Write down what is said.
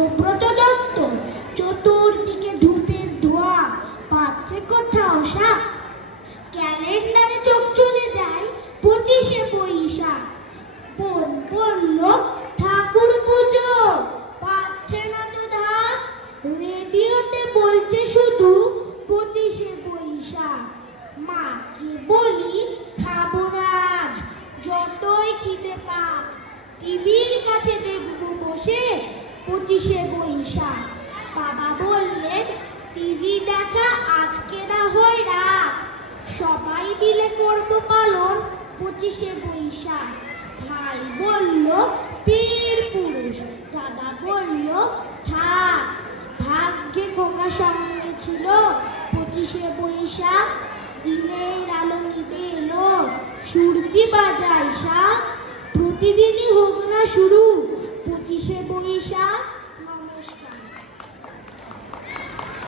সুব্রত দত্ত। চতুর্দিকে ধূপের ধোঁয়া, পাচ্ছে কোথাও সাপ। ক্যালেন্ডারে চোখ চলে যায় 25শে বৈশাখ। বোন বলল ঠাকুর পুজো, পাচ্ছে না তো ধাপ। রেডিওতে বলছে শুধু 25শে বৈশাখ। মাকে বলি খাবো না আজ, যতই খিদে পাক। টিভির কাছে দেখবো বসে 25শে বৈশাখ। বাবা বললেন টিভি দেখা আজকে না হয় রাত, সবাই মিলে করবো পালন 25শে বৈশাখ। ভাই বলল বীর পুরুষ, দাদা বলল থাক। ভাগ্যে খোকা সঙ্গে ছিল 25শে বৈশাখ। দিনের আলো নিতে এলো, সূর্যি বাজায় শাখ। প্রতিদিনই হোক না শুরু 25শে বৈশাখ। নমস্কার।